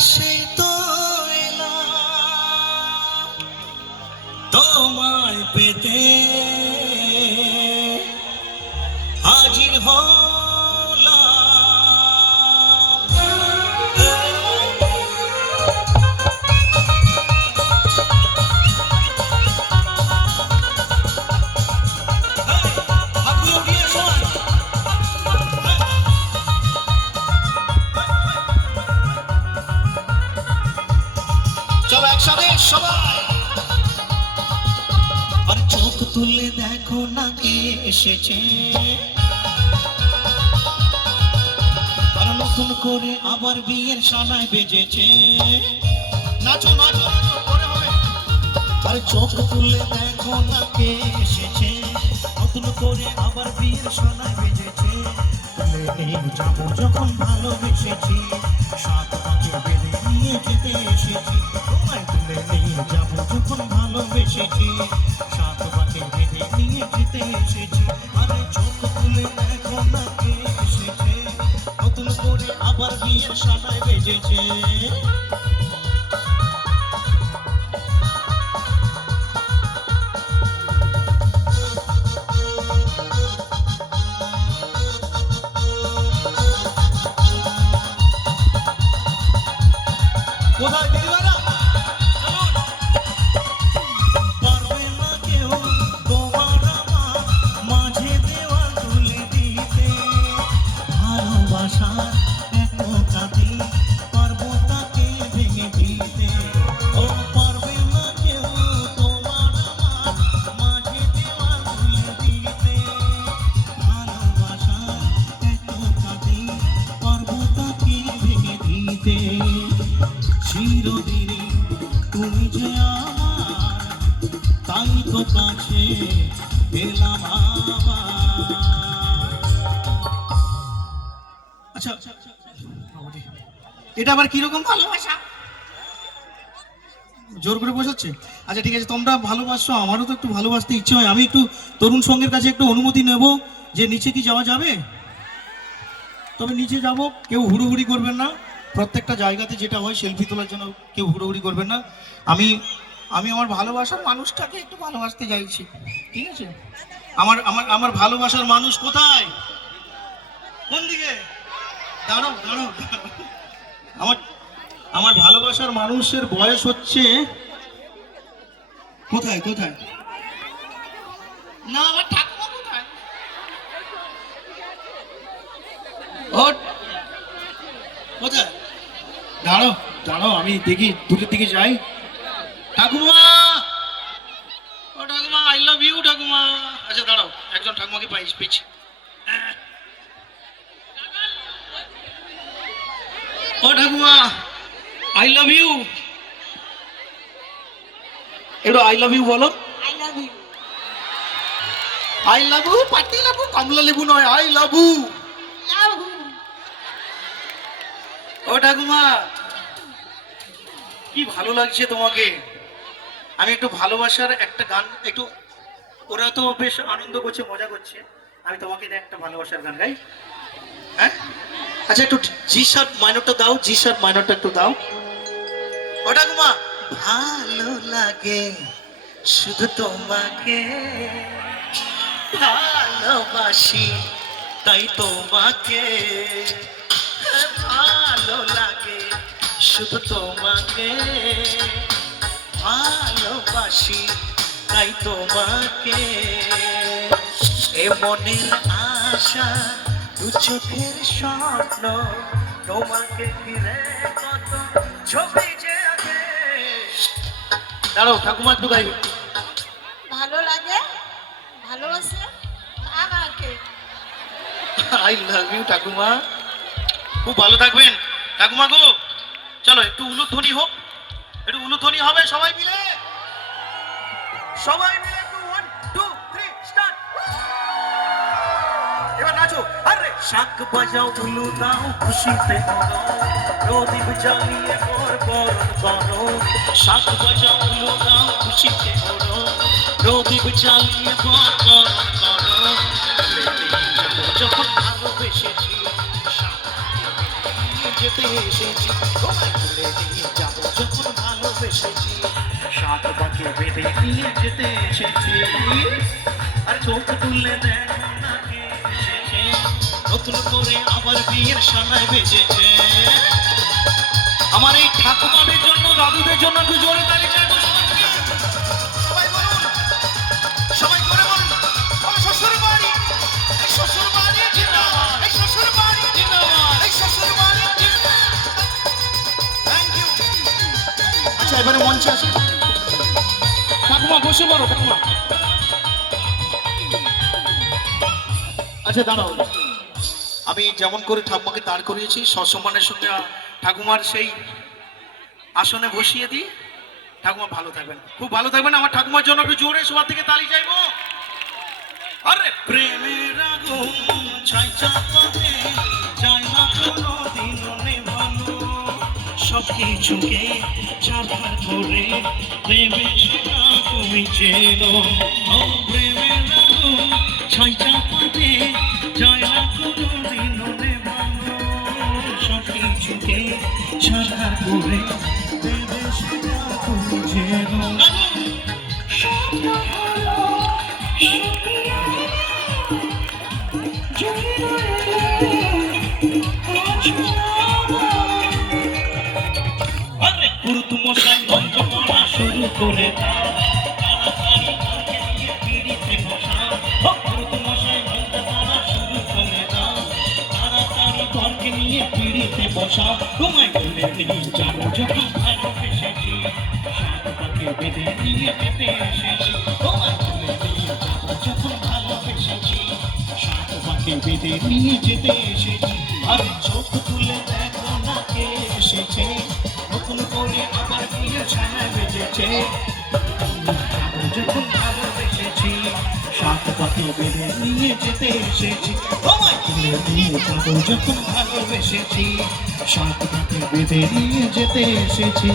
সেই তো এলাম তোমায় পেতে, হাজির হলাম। চলো একসাথে সবাই, আর চোখ তুলে দেখো না কে এসেছে, আর নতুন করে আবার বিয়ের সানায় বেজেছে। নাচো নাচো নাচো করে হবে। আর চোখ তুলে দেখো না কে এসেছে, নতুন করে আবার বিয়ের সানায় বেজেছে। যাবো যখন ভালোবেসেছি, সাত পাকে বেঁধে নিয়ে যেতে এসেছি। তোমায় তুলে নিয়ে যাবো যখন ভালোবেসেছি, সাত পাকে বেঁধে নিয়ে যেতে এসেছি। আরে চোখ তুলে দেখো না কে এসেছে, নতুন করে আবার বিয়ের সানায় বেজেছে। কোথায় দিদিভাইরা? পারবে না কেউ তোমার আমার মাঝে দেওয়াল তুলে দিতে, ভালোবাসার এত কাঁদি পারবো তাকে ভেঙে দিতে। ও পারবে না কেউ তোমার আমার মাঝে দেওয়াল তুলে দিতে, ভালোবাসার এত কাঁদি পারবো তাকে ভেঙে দিতে। চিরদিনই তুমি যে আমার, তাই তো কাছে এলাম আবার। আচ্ছা এটা আবার কিরকম ভালোবাসা? জোর করে বোঝাচ্ছে? আচ্ছা ঠিক আছে, তোমরা ভালোবাসো, আমারও তো একটু ভালোবাসতে ইচ্ছে হয়। আমি একটু তরুণ সঙ্গের কাছে একটু অনুমতি নেব যে নিচে কি যাওয়া যাবে? তবে নিচে যাব, কেউ হুড়োহুড়ি করবেন না। প্রত্যেকটা জায়গাতে যেটা হয় সেলফি তোলার জন্য কেউ হুড়োহুড়ি করবেন না। আমি আমি আমার ভালোবাসার মানুষটাকে একটু ভালোবাসতে চাইছি, ঠিক আছে? আমার আমার আমার ভালোবাসার মানুষ কোথায়? কোন দিকে? দাঁড়াও দাঁড়াও। আমার আমার ভালোবাসার মানুষের বয়স হচ্ছে কোথায় কোথায়? না আমার ঠাকুমা কোথায়? কোথায়? দাঁড়াও দাঁড়াও, আমি দেখি দূরের দিকে যাই। ঠাকুমা, ও ঠাকুমা, আই লাভ ইউ ঠাকুমা। আচ্ছা দাঁড়াও, একজন ঠাকুমাকে পেয়েছি। ও ঠাকুমা, আই লাভ ইউ। একটু আই লাভ ইউ বলো। I love you. I love you, পাতি লাভ ইউ, কমলা লেবু নয়, I love you. Love you. ও ঠাকুমা, কি ভালো লাগছে তোমাকে। আমি একটু ভালোবাসার একটা গান, একটু ওরা তো বেশ আনন্দ করছে, মজা করছে, আমি তোমাকে একটা ভালোবাসার গান গাই। হ্যাঁ আচ্ছা, একটু জি শার্প মাইনরটা দাও, জি শার্প মাইনরটা একটু দাও। ও ঠাকুমা, ভালো লাগে শুধু তোমাকে, ভালোবাসি তাই তোমাকে, ভালো লাগে শুধু তোমাকে, ভালোবাসি তাই তোমাকে। এ মনের আশা, দু চোখের স্বপ্ন, তোমাকে ঘিরে কত ছবি যে আগে। দাঁড়াও ঠাকুমা একটু গাইবে। ভালো লাগে, ভালোবাসে আমাকে। আই লাভ ইউ ঠাকুমা, খুব ভালো থাকবেন ঠাকুমা গো। চলো একটু উলুধ্বনি হোক, একটু উলুধ্বনি হবে সবাই মিলে, সবাই মিলে একটু 1 2 3 স্টার্ট। এবার নাচো। আরে শাক বাজাও, উলু দাও, খুশিতে করো, প্রদীপ জ্বালিয়ে বরণ করো। শাক বাজাও, উলু দাও, খুশিতে করো, প্রদীপ জ্বালিয়ে বরণ করো। যখন ভালোবেসেছি যেতে এসেছি, তোমায় তুলে নিয়ে যাবো যখন ভালোবেসেছি, সাত পাকে বেঁধে নিয়ে যেতে এসেছি। আর চোখ তুললে দেখো না কে এসেছে, নতুন করে আবার বিয়ের সানায় বেজেছে। আমার এই ঠাকুমাদের জন্য, দাদুদের জন্য একটু জোরে তালি চাইবো সবাই বলুন, সবাই জোরে বলুন। আমার শ্বশুর বাড়ি, এই শ্বশুর বাড়ি জিন্দাবাদ, এই শ্বশুর বাড়ি জিন্দাবাদ, এই শ্বশুর বাড়ি জিন্দাবাদ। Thank you. আচ্ছা এবারে মঞ্চে আসুন। ঠাকুমা বসে পড়ো ঠাকুমা। আচ্ছা দাঁড়াও, আমি যেমন করে ঠাকুমাকে দাঁড় করিয়েছি সসম্মানের সঙ্গে ঠাকুমার সেই আসনে বসিয়ে দিই। ঠাকুমা ভালো থাকবেন, খুব ভালো থাকবেন। আমার ঠাকুমার জন্য একটু জোরে সবার থেকে তালি চাইবো। আরে প্রেমের আগুন ছাই চাপাতে যায় না কোনো দিন নেভানো, সব কিছুকে ছাড়ার করে দেবে সেটা তুমি চেনো। ও প্রেমের আগুন ছাই চাপাতে যায় না কোনো দিন নেভানো, সব কিছুকে ছাড়ার করে দেবে সেটা তুমি চেনো। আরে পুরুত মশাই মঞ্চ করা শুরু করে দাও, তাড়াতাড়ি ঘরকে নিয়ে পিড়িতে বসাও। ও পুরুত মশাই মঞ্চ করা শুরু করে দাও, তাড়াতাড়ি ঘরকে নিয়ে পিড়িতে বসাও। তোমায় তুলে নিয়ে যাবো যখন ভালোবেসেছি, সাত পাকে বেঁধে নিয়ে যেতে এসেছি। তোমায় তুলে নিয়ে যাবো যখন ভালোবেসেছি, সাত পাকে বেঁধে নিয়ে যেতে এসেছি। আর চোখ তুলে দেখো না কে এসেছে, নতুন করে আবার বিয়ে ছানায় বেজেছে। যখন ভালোবেসেছি, সাত পাকে বেঁধে নিয়ে যেতে এসেছি। তোমায় তুলে নিয়ে যাবো যখন ভালোবেসেছি, সাত পাকে বেঁধে নিয়ে যেতে এসেছি।